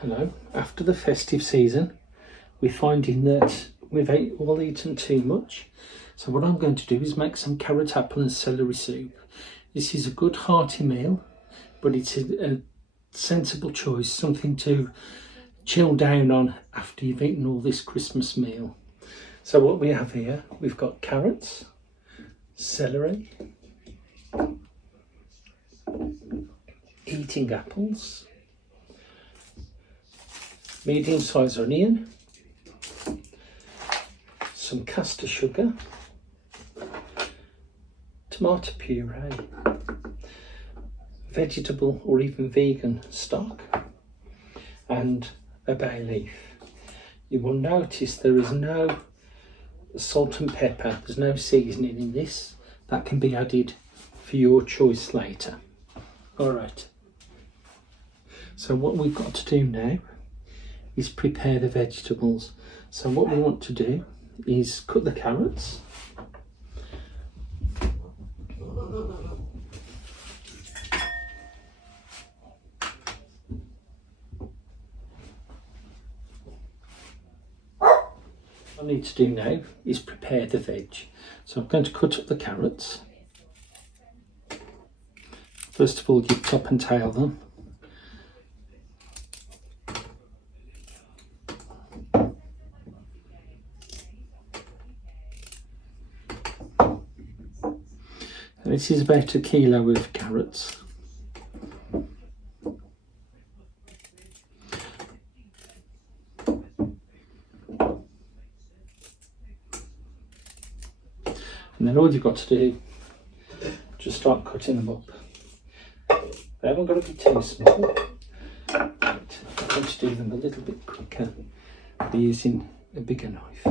Hello. After the festive season, we're finding that we've all eaten too much. So what I'm going to do is make some carrot, apple and celery soup. This is a good hearty meal, but it's a sensible choice, something to chill down on after you've eaten all this Christmas meal. So what we have here, we've got carrots, celery, eating apples, medium-sized onion, some caster sugar, tomato puree, vegetable or even vegan stock, and a bay leaf. You will notice there is no salt and pepper, there's no seasoning in this. That can be added for your choice later. Alright, so what we've got to do now is prepare the vegetables. So what we want to do is cut the carrots. What I need to do now is prepare the veg. So I'm going to cut up the carrots. First of all, you top and tail them. And this is about 1 kilo of carrots. And then all you've got to do, just start cutting them up. They haven't got to be too small, but I'm going to do them a little bit quicker by using a bigger knife.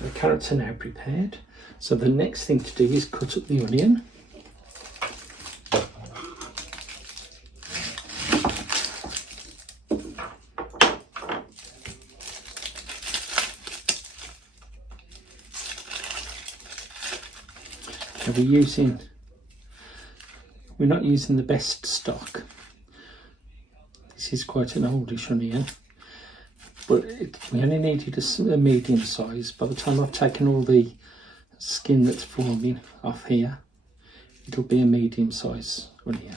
The carrots are now prepared, so the next thing to do is cut up the onion. So we're not using the best stock. This is quite an oldish onion, but we only needed a medium size. By the time I've taken all the skin that's forming off here, it'll be a medium size onion.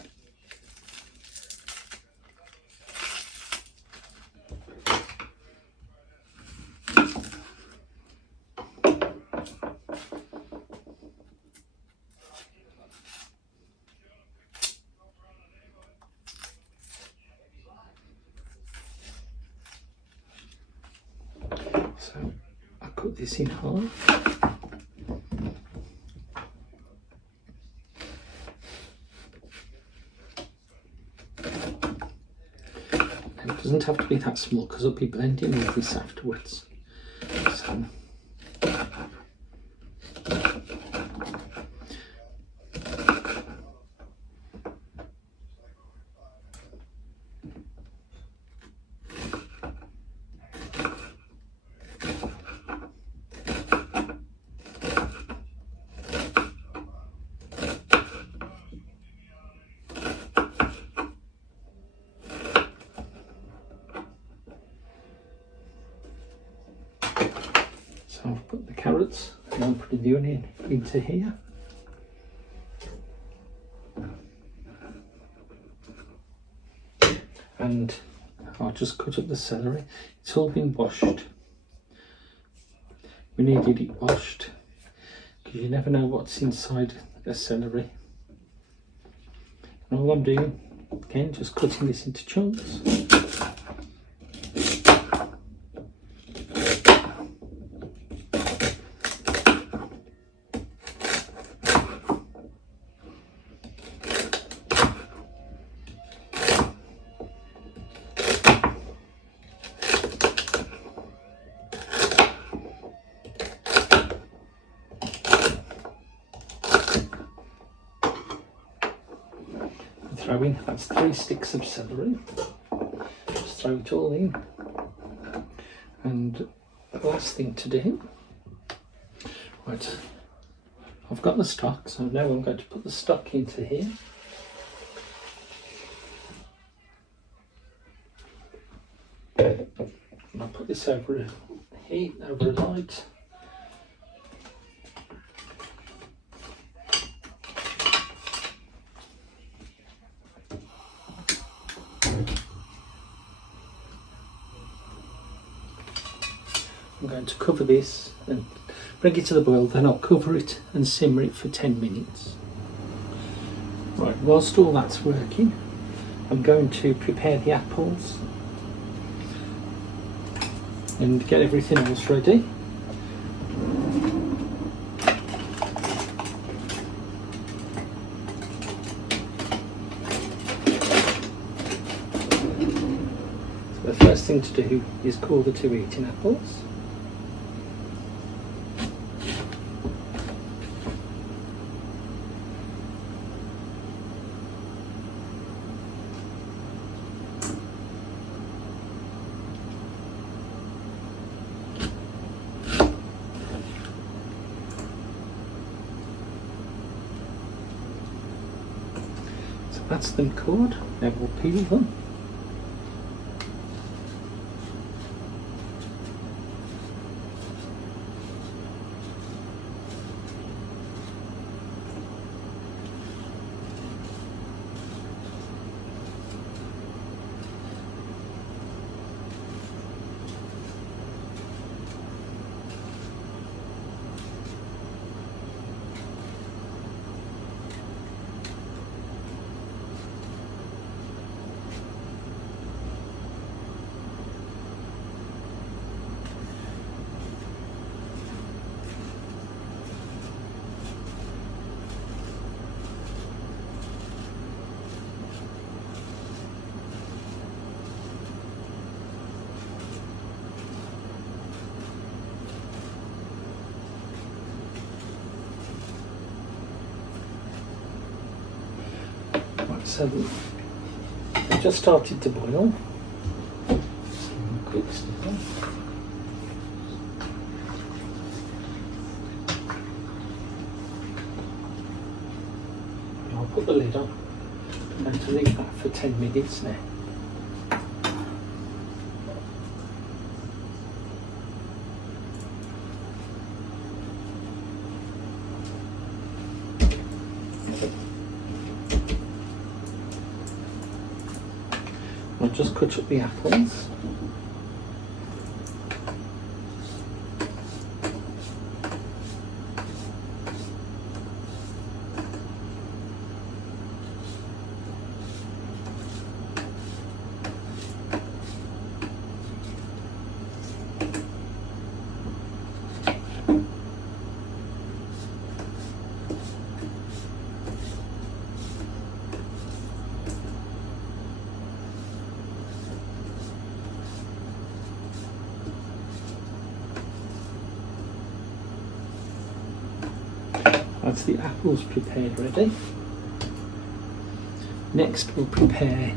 So I cut this in half. And it doesn't have to be that small because I'll be blending all this afterwards. So I've put the carrots and I'm putting the onion into here. And I'll just cut up the celery. It's all been washed. We needed it washed because you never know what's inside a celery. And all I'm doing, again, just cutting this into chunks. throw in, that's 3 sticks of celery. Just throw it all in. And the last thing to do, right, I've got the stock, so now I'm going to put the stock into here. And I'll put this over a heat, over a light. I'm going to cover this and bring it to the boil, then I'll cover it and simmer it for 10 minutes. Right, whilst all that's working, I'm going to prepare the apples and get everything else ready. So the first thing to do is core the 2 eating apples. That's them cored, now we'll peel them. So it just started to boil. Quick stir. I'll put the lid on. I'm going to leave that for 10 minutes now. I'll just cut up the apples. That's the apples prepared ready. Next we'll prepare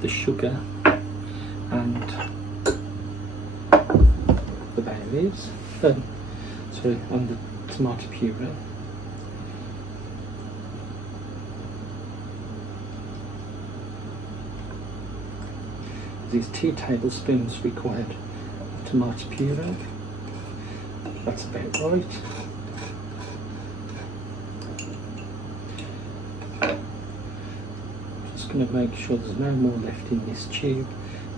the sugar and the bay leaves, sorry, and the tomato puree. These 2 tablespoons required of tomato puree. That's about right. Going to make sure there's no more left in this tube,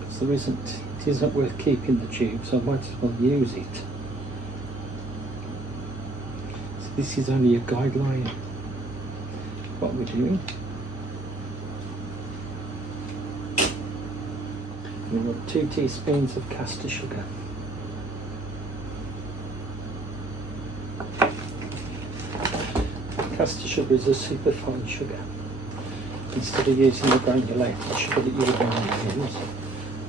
because it isn't worth keeping the tube, so I might as well use it. So this is only a guideline of what we're doing. And we've got 2 teaspoons of caster sugar. Caster sugar is a super fine sugar. Instead of using the granulated sugar that you were going to use,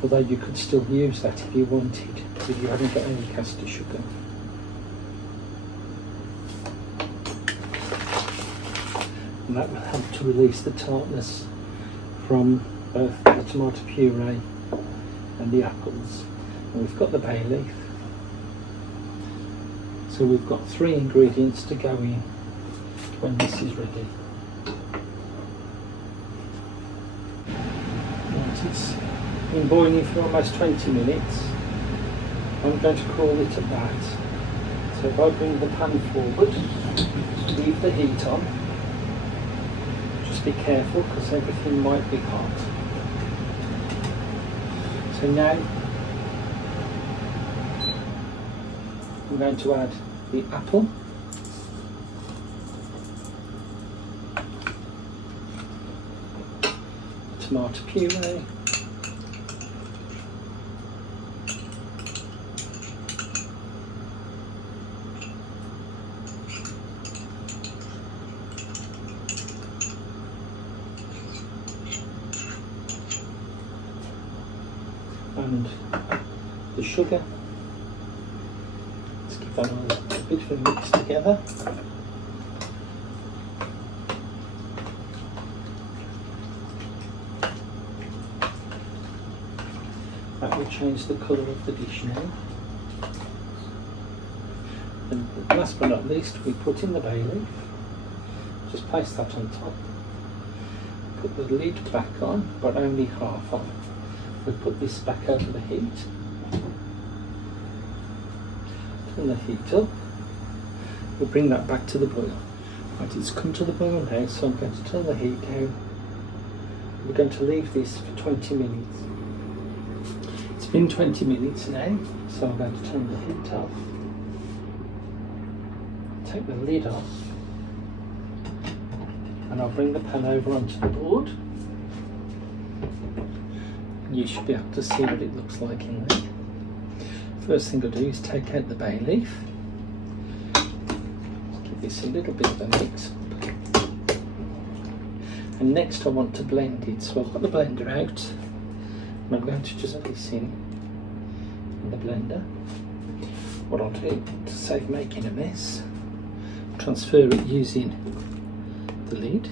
although you could still use that if you wanted, if you haven't got any caster sugar. and that will help to release the tartness from both the tomato puree and the apples. And we've got the bay leaf, so we've got 3 ingredients to go in when this is ready. Right, it's been boiling for almost 20 minutes. I'm going to call it at that. So if I bring the pan forward, leave the heat on, just be careful because everything might be hot. So now I'm going to add the apple, tomato puree, and the sugar. Let's give that all a bit of a mix together. That will change the colour of the dish now. And last but not least, we put in the bay leaf. Just place that on top. Put the lid back on, but only half on. We put this back over the heat. Turn the heat up. We'll bring that back to the boil. Right, it's come to the boil now, so I'm going to turn the heat down. We're going to leave this for 20 minutes. It's been 20 minutes now, so I'm going to turn the heat off. Take the lid off, and I'll bring the pan over onto the board. You should be able to see what it looks like in there. First thing I'll do is take out the bay leaf. Give this a little bit of a mix up. And next I want to blend it. So I've got the blender out, and I'm going to just put this in the blender. What I'll do to save making a mess, transfer it using the lid.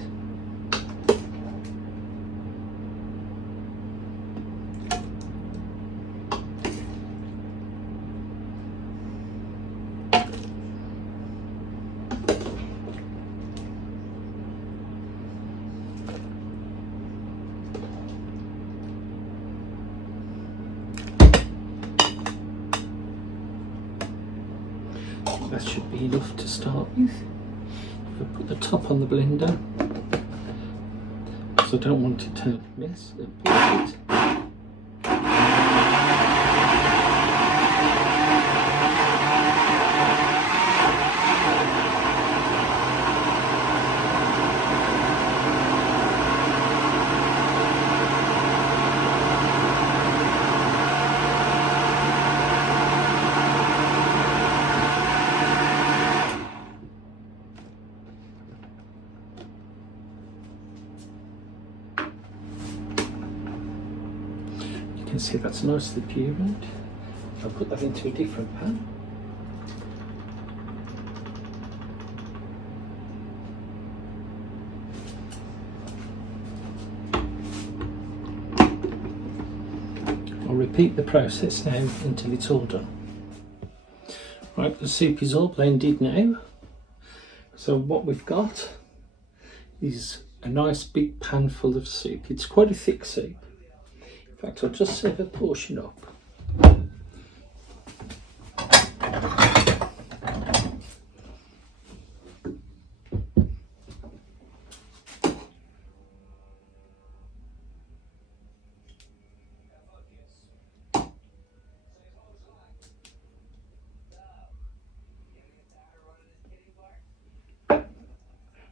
That should be enough to start with. If I put the top on the blender, because I don't want it to mess it. You can see that's nicely pureed. I'll put that into a different pan. I'll repeat the process now until it's all done. Right, the soup is all blended now. So what we've got is a nice big pan full of soup. It's quite a thick soup. In fact, I'll just serve a portion up.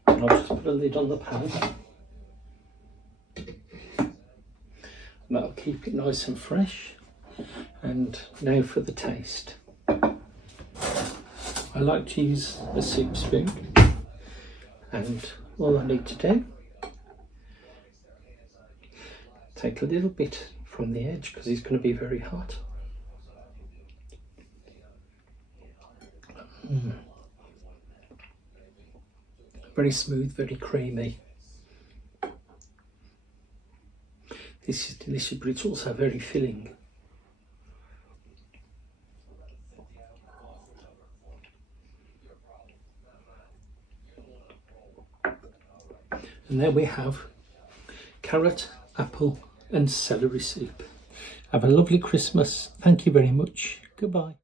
I'll just put a lid on the pan. And that'll keep it nice and fresh. And now for the taste. I like to use a soup spoon, and all I need to do, take a little bit from the edge because it's going to be very hot. Very smooth, very creamy. This is delicious, but it's also very filling. And there we have carrot, apple and celery soup. Have a lovely Christmas. Thank you very much. Goodbye.